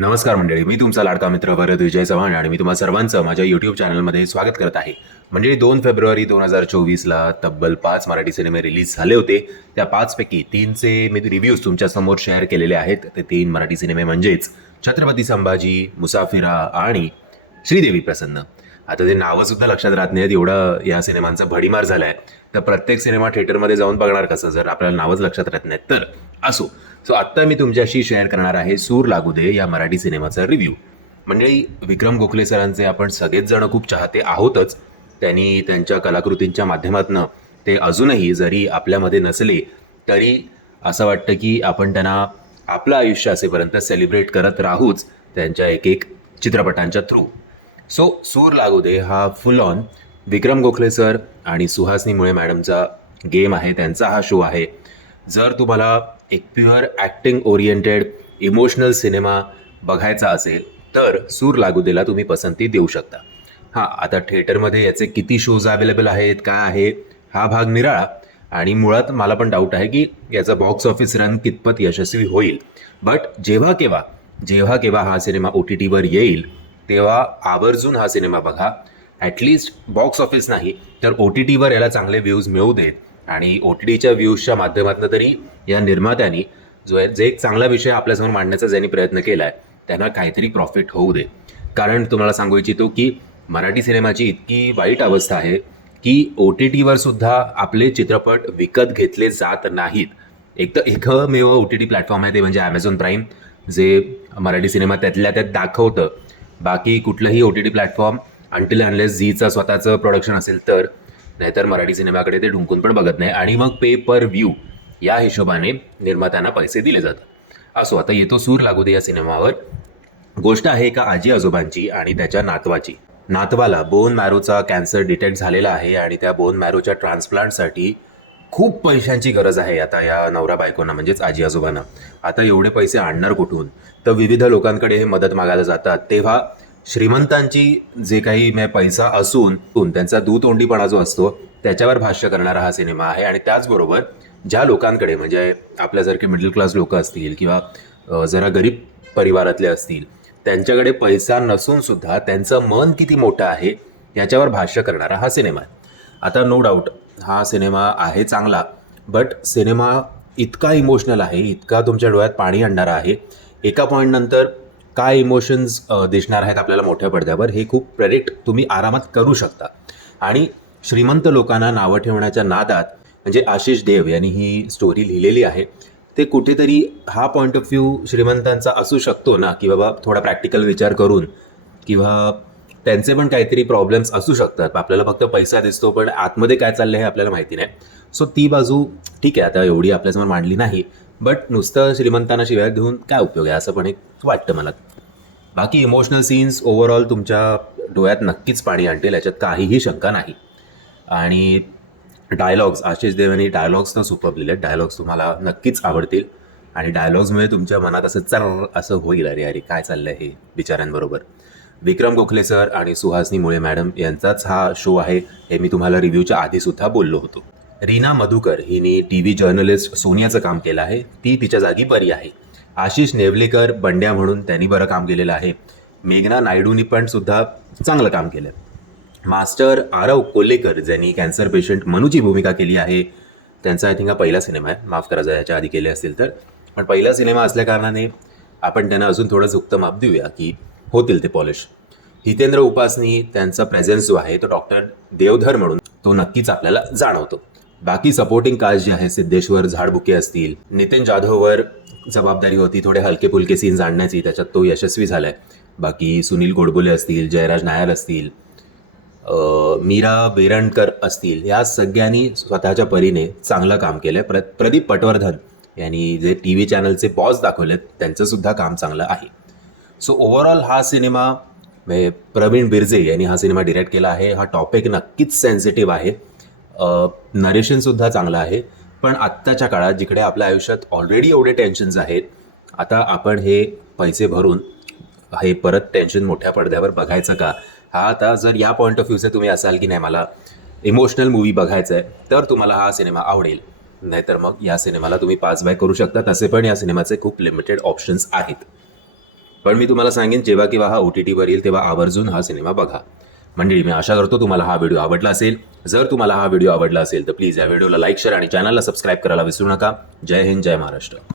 नमस्कार मंडळी, मी तुमचा लाडका मित्र वरद विजय चव्हाण आणि मी तुम्हा सर्वांचं माझ्या यूट्यूब चॅनलमध्ये स्वागत करत आहे. मंडळी, 2 फेब्रुवारी 2024ला तब्बल 5 मराठी सिनेमे रिलीज झाले होते. त्या 5पैकी 3चे मी रिव्ह्यूज तुमच्यासमोर शेअर केलेले आहेत. ते 3 मराठी सिनेमे म्हणजेच छत्रपती संभाजी, मुसाफिरा आणि श्रीदेवी प्रसन्न. आता ते नावंसुद्धा लक्षात राहत नाहीत, एवढा या सिनेमांचा भडीमार झाला आहे. तर प्रत्येक सिनेमा थिएटरमध्ये जाऊन बघणार कसं जर आपल्याला नावच लक्षात राहत नाहीत तर. असो, आत्ता मी तुमच्याशी शेअर करणार आहे सूर लागू दे या मराठी सिनेमाचा रिव्ह्यू. म्हणजे विक्रम गोखले सरांचे आपण सगळेच जण खूप चाहते आहोतच. त्यांनी त्यांच्या कलाकृतींच्या माध्यमातून ते अजूनही जरी आपल्यामध्ये नसले तरी असं वाटतं की आपण त्यांना आपलं आयुष्य असेपर्यंत सेलिब्रेट करत राहूच त्यांच्या एक एक चित्रपटांच्या थ्रू. सूर लागू दे हा फुल ऑन विक्रम गोखले सर आणि सुहासिनी मुळे मॅडमचा गेम आहे, त्यांचा हा शो आहे. जर तुम्हाला एक pure acting oriented emotional cinema बघायचा असेल तर सूर लागू देला तुम्ही पसंती देऊ शकता. हां, आता थिएटरमध्ये याचे किती शोज अवेलेबल आहेत, काय आहे, हा भाग निराळा. आणि मुळात मला पण डाऊट आहे की याचा बॉक्स ऑफिस रन कितपत यशस्वी होईल. बट जेव्हा केव्हा हा सिनेमा OTTवर येईल तेव्हा आवर्जून हा सिनेमा बघा. ॲटलिस्ट बॉक्स ऑफिस नाही तर OTTवर याला चांगले व्ह्यूज मिळू देत आणि OTTच्या व्ह्यूजच्या माध्यमातून तरी या निर्मात्यांनी जे एक चांगला विषय आपल्यासमोर मांडण्याचा ज्यांनी प्रयत्न केला आहे त्यांना काहीतरी प्रॉफिट होऊ दे. कारण तुम्हाला सांगू इच्छितो की मराठी सिनेमाची इतकी वाईट अवस्था आहे की OTTवर सुद्धा आपले चित्रपट विकत घेतले जात नाहीत. एकमेव OTT प्लॅटफॉर्म आहे ते म्हणजे ॲमेझॉन प्राईम, जे मराठी सिनेमा त्यातल्या त्यात दाखवतं. बाकी कुठलंही OTT प्लॅटफॉर्म अंटिल अनलेस झीचं स्वतःचं प्रोडक्शन असेल तर, नाहीतर मराठी सिनेमाकडे ते ढुंकून पण बघत नाही आणि मग पे पर व्ह्यू या हिशोबाने निर्मात्यांना पैसे दिले जातात. असो, आता येतो सूर लागू दे या सिनेमावर. गोष्ट आहे एका आजी आजोबांची आणि त्याच्या नातवाला बोन मॅरोचा कॅन्सर डिटेक्ट झालेला आहे आणि त्या बोन मॅरोच्या ट्रान्सप्लांटसाठी खूप पैशांची गरज आहे. आता या नवरा बायकोंना म्हणजेच आजी आजोबांना आता एवढे पैसे आणणार कुठून? तर विविध लोकांकडे हे मदत मागायला जातात. तेव्हा श्रीमंतांची जे काही पैसा असून त्यांचा दुतोंडीपणा जो असतो त्याच्यावर भाष्य करणारा हा सिनेमा आहे. आणि त्याचबरोबर ज्या लोकांकडे म्हणजे आपल्यासारखे मिडल क्लास लोक असतील किंवा जरा गरीब परिवारातले असतील त्यांच्याकडे पैसा नसून सुद्धा त्यांचं मन किती मोठं आहे याच्यावर भाष्य करणारा हा सिनेमा आहे. आता नो डाऊट हा सिनेमा आहे चांगला, बट सिनेमा इतका इमोशनल आहे, इतका तुमच्या डोळ्यात पाणी आणणारा आहे. एका पॉईंट नंतर काय इमोशन्स दिसणार आहेत आपल्याला मोठ्या पडद्यावर हे खूप प्रेडिक्ट तुम्ही आरामात करू शकता. आणि श्रीमंत लोकांना नावं ठेवण्याच्या नादात म्हणजे आशिष देव यांनी ही स्टोरी लिहिलेली आहे. ते कुठेतरी हा पॉईंट ऑफ व्ह्यू श्रीमंतांचा असू शकतो ना, की बाबा थोडा प्रॅक्टिकल विचार करून किंवा त्यांचे पण काहीतरी प्रॉब्लेम्स असू शकतात. आपल्याला फक्त पैसा दिसतो पण आतमध्ये काय चाललं हे आपल्याला माहिती नाही. ती बाजू ठीक आहे, आता एवढी आपल्यासमोर मांडली नाही. बट नुसतं श्रीमंतांना शिवाय देऊन काय उपयोग आहे असं पण एक वाटतं मला. बाकी इमोशनल सीन्स ओव्हरऑल तुमच्या डोळ्यात नक्कीच पाणी आणतील, याच्यात काहीही शंका नाही. आणि डायलॉग्स, आशिष देव यांनी डायलॉग्स तर सुपर लिहिले. डायलॉग्स तुम्हाला नक्कीच आवडतील आणि डायलॉग्समुळे तुमच्या मनात असं होईल, अरे काय चाललंय हे बिचाऱ्यांबरोबर. विक्रम गोखले सर आणि सुहासिनी मुळे मॅडम यांचाच हा शो आहे हे मी तुम्हाला रिव्ह्यूच्या आधीसुद्धा बोललो होतो. रीना मधुकर हिने TV जर्नलिस्ट सोनियाचं काम केलं आहे, ती तिच्या जागी बरी आहे. आशिष नेवलेकर बंड्या म्हणून त्यांनी बरं काम केलेलं आहे. मेघना नायडूनी पण सुद्धा चांगलं काम केलं. मास्टर आरव कोल्हेकर ज्यांनी कॅन्सर पेशंट मनूची भूमिका केली आहे, त्यांचा आय थिंक हा पहिला सिनेमा आहे, माफ करा जर याच्या आधी केले असतील तर. पण पहिला सिनेमा असल्याकारणाने आपण त्यांना अजून थोडं झुकतं माप देऊया की होतील ते पॉलिश. हितेंद्र उपासनी त्यांचा प्रेझेन्स जो आहे तो डॉक्टर देवधर म्हणून तो नक्कीच आपल्याला जाणवतो. बाकी सपोर्टिंग कास्ट जे आहे, सिद्धेश्वर झाडबुके असतील, नितीन जाधववर जबाबदारी होती थोडे हलके फुलके सीन्स आणण्याची, त्याच्यात तो यशस्वी झालाय. बाकी सुनील गोडबोले असतील, जयराज नायर असतील, मीरा बेरंडकर असतील, या सगळ्यांनी स्वतःच्या परीने चांगलं काम केलंय. प्रदीप पटवर्धन यांनी जे TV चॅनलचे बॉस दाखवलेत त्यांचं सुद्धा काम चांगलं आहे. ओव्हरऑल हा सिनेमा प्रवीण बिरजे यांनी हा सिनेमा डिरेक्ट केला आहे. हा टॉपिक नक्कीच सेन्सिटिव्ह आहे, नरेशनसुद्धा चांगलं आहे. पण आत्ताच्या काळात जिकडे आपल्या आयुष्यात ऑलरेडी एवढे टेन्शन्स आहेत, आता आपण हे पैसे भरून हे परत टेन्शन मोठ्या पडद्यावर बघायचं का? हा आता जर या पॉईंट ऑफ व्ह्यूचे तुम्ही असाल की नाही मला इमोशनल मूवी बघायचं आहे तर तुम्हाला हा सिनेमा आवडेल, नाहीतर मग या सिनेमाला तुम्ही पास बाय करू शकता. तसे पण या सिनेमाचे खूप लिमिटेड ऑप्शन्स आहेत. पण मी तुम्हाला सांगेन जेव्हा केव्हा हा OTTवर येईल तेव्हा आवर्जून हा सिनेमा बघा. मंडळी, मी आशा करतो तुम्हाला हा व्हिडिओ आवडला असेल. जर तुम्हाला हा व्हिडिओ आवडला असेल तर प्लीज या व्हिडिओला लाईक, शेअर आणि चॅनलला सबस्क्राईब करायला विसरू नका. जय हिंद, जय महाराष्ट्र.